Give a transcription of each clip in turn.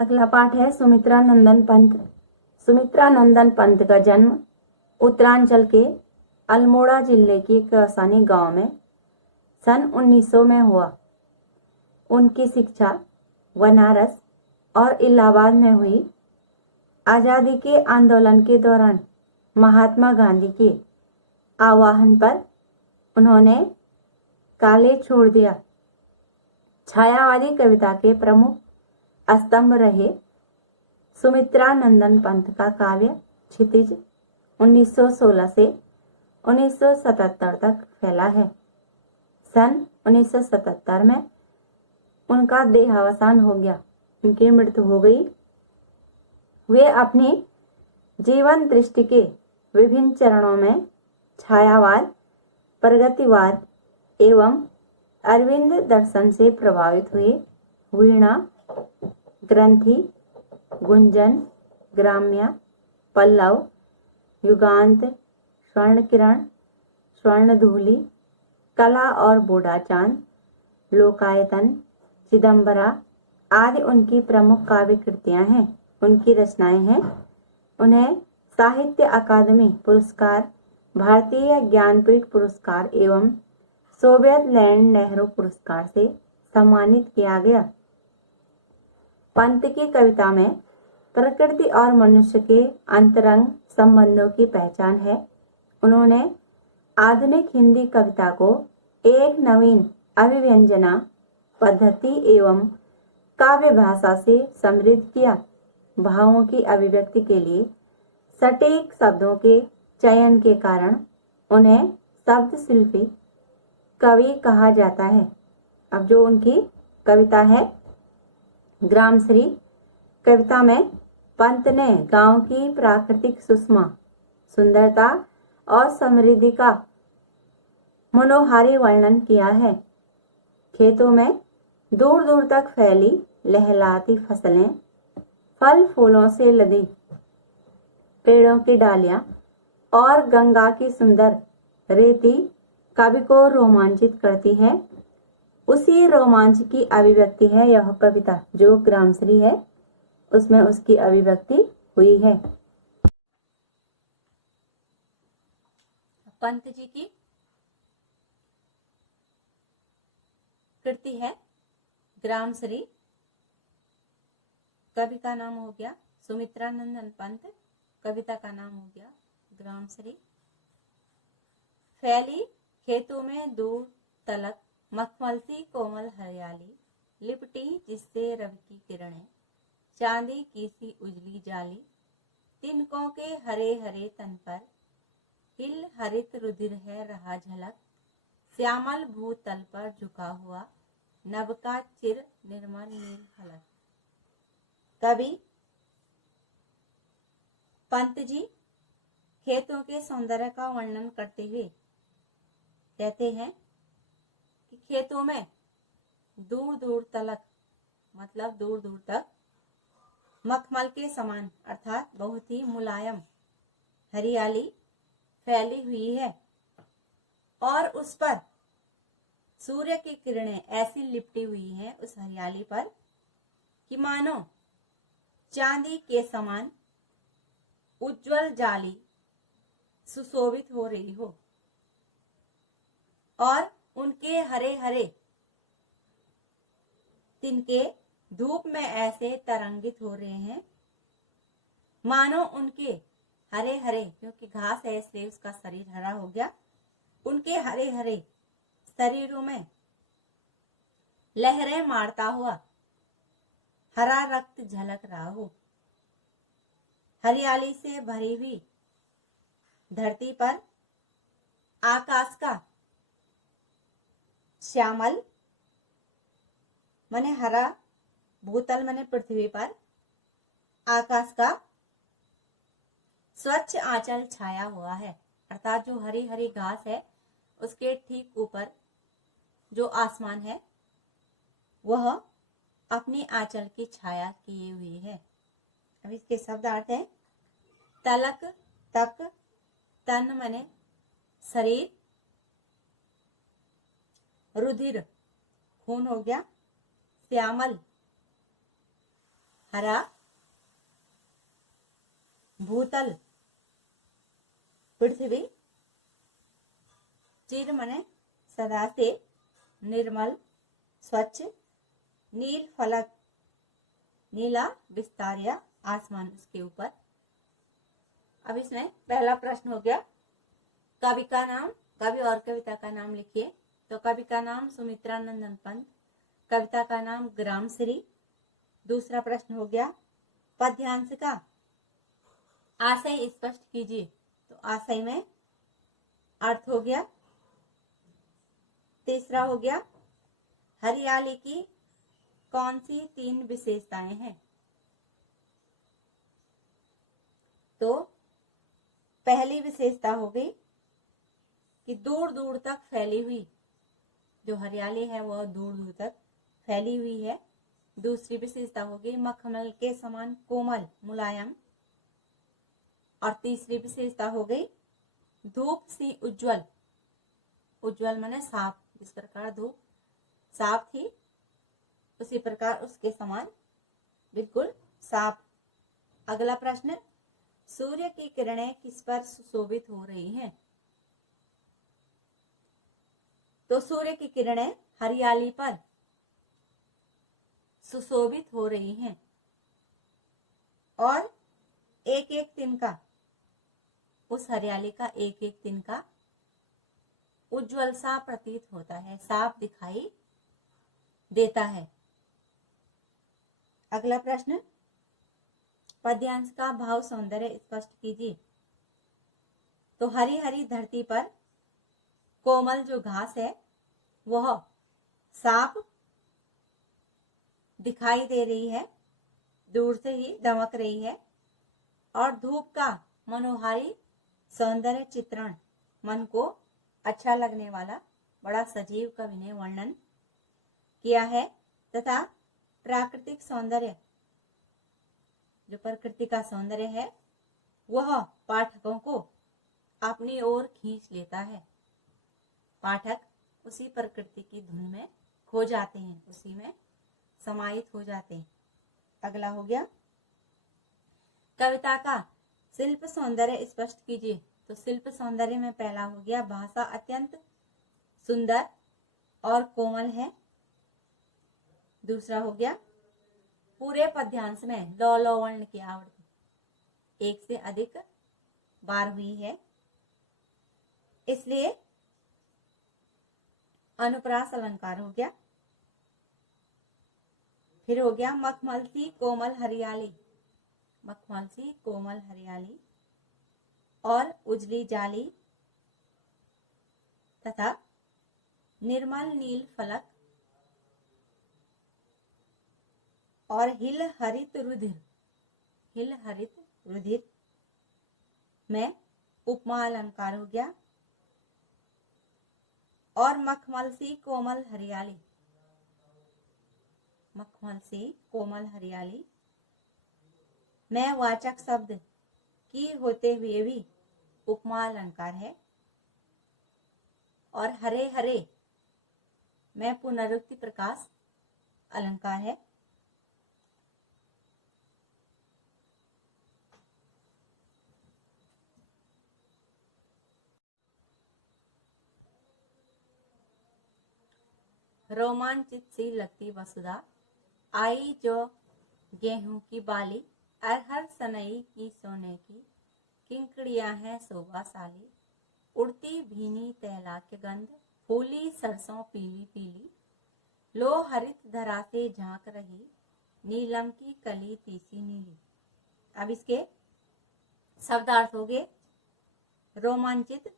अगला पाठ है सुमित्रा नंदन पंत। सुमित्रा नंदन पंत का जन्म उत्तरांचल के अल्मोड़ा जिले के कसानी गांव में सन 1900 में हुआ। उनकी शिक्षा बनारस और इलाहाबाद में हुई। आज़ादी के आंदोलन के दौरान महात्मा गांधी के आह्वान पर उन्होंने कॉलेज छोड़ दिया। छायावादी कविता के प्रमुख स्तंभ रहे सुमित्रा नंदन पंत का काव्य क्षितिज 1916 से 1977 तक फैला है। सन 1977 में उनका देहावसान हो गया, उनकी मृत्यु हो गई। वे अपनी जीवन दृष्टि के विभिन्न चरणों में छायावाद, प्रगतिवाद एवं अरविंद दर्शन से प्रभावित हुए। वीणा, ग्रंथि, गुंजन, ग्राम्य, पल्लव, युगांत, स्वर्ण किरण, स्वर्ण धूलि, कला और बूढ़ा चांद, लोकायतन, चिदंबरा आदि उनकी प्रमुख काव्य कृतियां हैं, उनकी रचनाएं हैं। उन्हें साहित्य अकादमी पुरस्कार, भारतीय ज्ञानपीठ पुरस्कार एवं सोवियत लैंड नेहरू पुरस्कार से सम्मानित किया गया। पंत की कविता में प्रकृति और मनुष्य के अंतरंग संबंधों की पहचान है। उन्होंने आधुनिक हिंदी कविता को एक नवीन अभिव्यंजना पद्धति एवं काव्य भाषा से समृद्ध किया। भावों की अभिव्यक्ति के लिए सटीक शब्दों के चयन के कारण उन्हें शब्द शिल्पी कवि कहा जाता है। अब जो उनकी कविता है ग्रामश्री, कविता में पंत ने गांव की प्राकृतिक सुषमा, सुंदरता और समृद्धि का मनोहारी वर्णन किया है। खेतों में दूर दूर तक फैली लहलाती फसलें, फल फूलों से लदी पेड़ों की डालियां और गंगा की सुंदर रेती कवि को रोमांचित करती है। उसी रोमांच की अभिव्यक्ति है यह कविता। जो ग्रामश्री है उसमें उसकी अभिव्यक्ति हुई है। पंत जी की कृति है ग्रामश्री। कवि का नाम हो गया सुमित्रा नंदन पंत, कविता का नाम हो गया ग्रामश्री। फैली खेतों में दूर तलक मखमलती कोमल हरियाली, लिपटी जिससे रवि की किरणें, चांदी की सी उजली जाली, तिनकों के हरे हरे तन पर हिल हरित रुधिर है रहा झलक, श्यामल भूतल पर झुका हुआ नभ का चिर निर्मल नील फलक। कवि पंत जी खेतों के सौंदर्य का वर्णन करते हुए कहते हैं कि खेतों में दूर दूर तलक मतलब दूर दूर तक मखमल के समान अर्थात बहुत ही मुलायम हरियाली फैली हुई है और उस पर सूर्य की किरणें ऐसी लिपटी हुई हैं उस हरियाली पर कि मानो चांदी के समान उज्जवल जाली सुशोभित हो रही हो और उनके हरे हरे तिनके धूप में ऐसे तरंगित हो रहे हैं मानो उनके हरे हरे, क्योंकि घास है इसलिए उसका शरीर हरा हो गया, उनके हरे हरे शरीरों में लहरें मारता हुआ हरा रक्त झलक रहा हो। हरियाली से भरी हुई धरती पर आकाश का श्यामल माने हरा, भूतल माने पृथ्वी पर आकाश का स्वच्छ आंचल छाया हुआ है, अर्थात जो हरी हरी घास है उसके ठीक ऊपर जो आसमान है वह अपनी आंचल की छाया किए हुई है। अब इसके शब्द अर्थ हैं तलक तक, तन माने शरीर, रुधिर खून हो गया, श्यामल हरा, भूतल पृथ्वी, चिर मने सदा से, निर्मल स्वच्छ, नील फलक नीला विस्तार या आसमान उसके ऊपर। अब इसमें पहला प्रश्न हो गया, कवि का नाम, कवि और कविता का नाम लिखिए। तो कवि का नाम सुमित्रा नंदन पंत, कविता का नाम ग्रामश्री। दूसरा प्रश्न हो गया, पद्यांश का आशय स्पष्ट कीजिए। तो आशय में अर्थ हो गया। तीसरा हो गया, हरियाली की कौन सी 3 विशेषताएं हैं। तो पहली विशेषता हो गई कि दूर दूर तक फैली हुई, जो हरियाली है वह दूर दूर तक फैली हुई है। दूसरी विशेषता हो गई मखमल के समान कोमल मुलायम। और तीसरी विशेषता हो गई धूप सी उज्जवल, उज्जवल माने साफ, जिस प्रकार धूप साफ थी उसी प्रकार उसके समान बिल्कुल साफ। अगला प्रश्न, सूर्य की किरणें किस पर सुशोभित हो रही हैं। तो सूर्य की किरणें हरियाली पर सुशोभित हो रही हैं और एक एक तिनका, उस हरियाली का एक एक तिनका उज्जवल सा प्रतीत होता है, साफ दिखाई देता है। अगला प्रश्न, पद्यांश का भाव सौंदर्य स्पष्ट कीजिए। तो हरी हरी धरती पर कोमल जो घास है वह साफ दिखाई दे रही है, दूर से ही दमक रही है। और धूप का मनोहारी सौंदर्य चित्रण, मन को अच्छा लगने वाला बड़ा सजीव कवि ने वर्णन किया है। तथा प्राकृतिक सौंदर्य, जो प्रकृति का सौंदर्य है वह पाठकों को अपनी ओर खींच लेता है। पाठक उसी प्रकृति की धुन में खो जाते हैं, उसी में समाहित हो जाते हैं। अगला हो गया, कविता का शिल्प सौंदर्य स्पष्ट कीजिए। तो शिल्प सौंदर्य में पहला हो गया, भाषा अत्यंत सुंदर और कोमल है। दूसरा हो गया, पूरे पद्यांश में लौ लौ वर्ण की आवृत्ति 1 से अधिक बार हुई है, इसलिए अनुप्रास अलंकार हो गया। फिर हो गया मखमल सी कोमल हरियाली, मखमल सी कोमल हरियाली और उजली जाली तथा निर्मल नील फलक और हिल हरित रुधिर, हिल हरित रुधिर में उपमा अलंकार हो गया। और मखमल सी कोमल हरियाली, मखमल सी कोमल हरियाली में वाचक शब्द की होते हुए भी उपमा अलंकार है। और हरे हरे में पुनरुक्ति प्रकाश अलंकार है। रोमांचित सी लगती वसुधा, आई जो गेहूं की बाली, अरहर सनई की सोने की, किंकड़ियां हैं शोभाशाली, उड़ती भीनी तैलाक्य गंध, फूली सरसों पीली पीली, लो हरित धरा से झांक रही, नीलम की कली तीसी नीली। अब इसके शब्दार्थ हो गए, रोमांचित,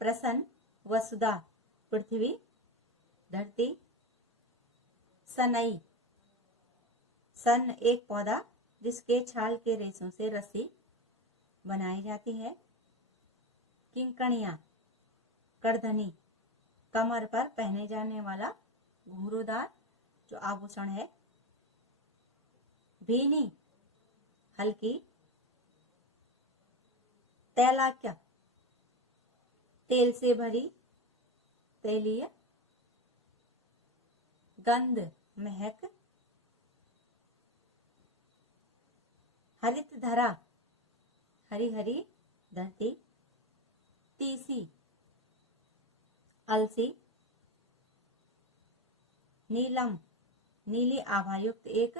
प्रसन्न, वसुधा पृथ्वी धरती, सनई, सन एक पौधा जिसके छाल के रेशों से रस्सी बनाई जाती है, किंकणियां, करधनी, कमर पर पहने जाने वाला घुंघरूदार जो आभूषण है, भीनी, हल्की, तैलाक्य, तेल से भरी, तेलीय, गंध, महक, हरित धरा, हरी हरी धरती। तीसी, अलसी। नीलम, नीली आभायुक्त एक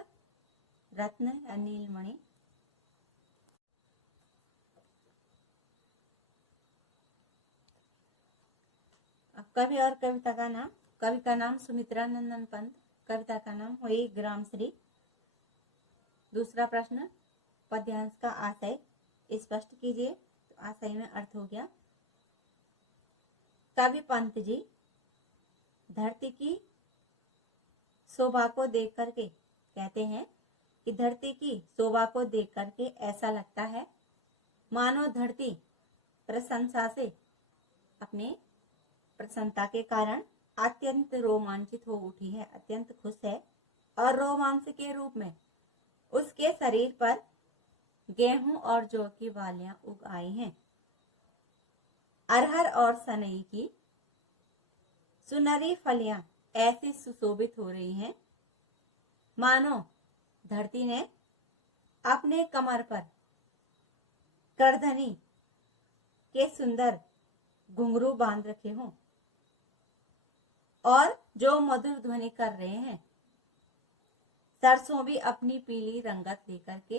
रत्न या नीलमणि। कवि और कविता का नाम। कवि का नाम सुमित्रा नंदन पंत, कविता का नाम हुई ग्रामश्री। दूसरा प्रश्न, पद्यांश का आशय स्पष्ट कीजिए। तो आशय में अर्थ हो गया, कवि पंत जी धरती की शोभा को देख करके कहते हैं कि धरती की शोभा को देख करके ऐसा लगता है मानो धरती प्रशंसा से, अपने प्रसन्नता के कारण अत्यंत रोमांचित हो उठी है, अत्यंत खुश है और रोमांच के रूप में उसके शरीर पर गेहूं और जौ की बालियां उग आई हैं। अरहर और सनई की सुनहरी फलियां ऐसी सुशोभित हो रही हैं मानो धरती ने अपने कमर पर करधनी के सुंदर घुंघरू बांध रखे हों और जो मधुर ध्वनि कर रहे हैं। सरसों भी अपनी पीली रंगत लेकर के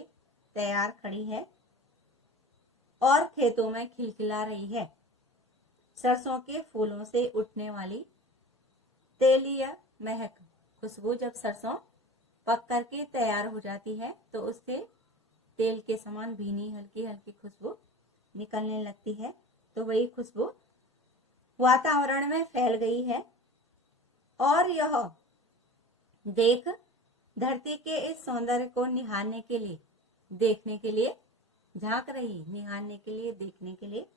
तैयार खड़ी है और खेतों में खिलखिला रही है। सरसों के फूलों से उठने वाली तेलीय महक खुशबू, जब सरसों पक करके तैयार हो जाती है तो उससे तेल के समान भीनी हल्की हल्की खुशबू निकलने लगती है। तो वही खुशबू वातावरण में फैल गई है और यह देख धरती के इस सौंदर्य को निहारने के लिए, देखने के लिए झांक रही, निहारने के लिए, देखने के लिए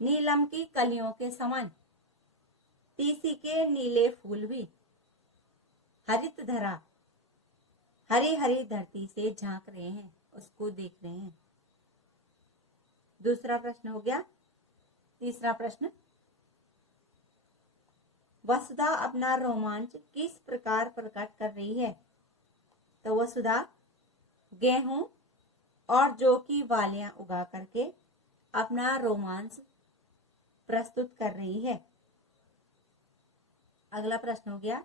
नीलम की कलियों के समान तीसी के नीले फूल भी हरित धरा, हरी हरी धरती से झांक रहे हैं, उसको देख रहे हैं। दूसरा प्रश्न हो गया। तीसरा प्रश्न, वसुधा अपना रोमांच किस प्रकार प्रकट कर रही है? तो वसुधा गेहूं और जौ की बालियां उगा करके अपना रोमांच प्रस्तुत कर रही है। अगला प्रश्न हो गया,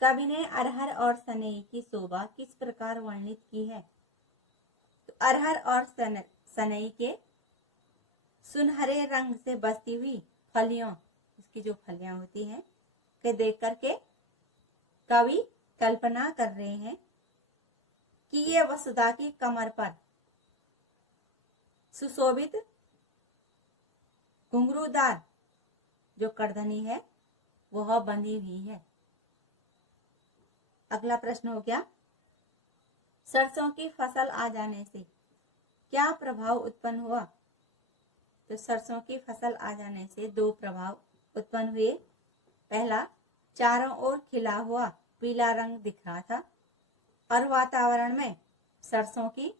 कवि ने अरहर और सनई की शोभा किस प्रकार वर्णित की है? तो अरहर और सनई के सुनहरे रंग से बसती हुई फलियों, इसकी जो फलियां होती हैं, के देख करके कवि कल्पना कर रहे हैं कि ये वसुधा की कमर पर सुशोभित घुंघरूदार जो करधनी है वह बंधी हुई है। अगला प्रश्न हो गया, सरसों की फसल आ जाने से क्या प्रभाव उत्पन्न हुआ? तो सरसों की फसल आ जाने से दो प्रभाव उत्पन्न हुए। पहला, चारों ओर खिला हुआ पीला रंग दिख रहा था और वातावरण में सरसों की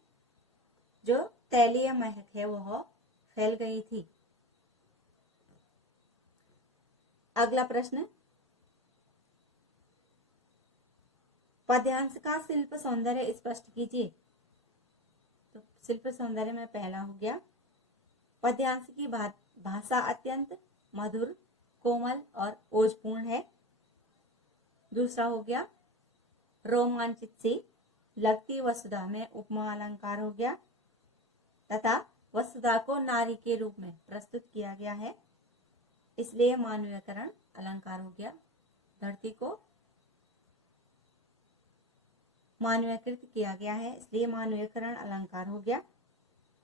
जो तैलीय महक है वह फैल गई थी। अगला प्रश्न, पद्यांश का शिल्प सौंदर्य स्पष्ट कीजिए। तो शिल्प सौंदर्य में पहला हो गया, पद्यांश की भाषा अत्यंत मधुर, कोमल और ओजपूर्ण है। दूसरा हो गया, रोमांचित सी लगती वसुधा में उपमा अलंकार हो गया तथा वसुधा को नारी के रूप में प्रस्तुत किया गया है, इसलिए मानवीयकरण अलंकार हो गया। धरती को मानवीयकृत किया गया है, इसलिए मानवीयकरण अलंकार हो गया।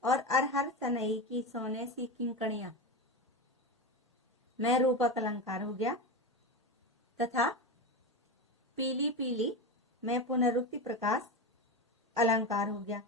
और अरहर सनई की सोने सी किंकणियां में रूपक अलंकार हो गया तथा पीली पीली में पुनरुक्ति प्रकाश अलंकार हो गया।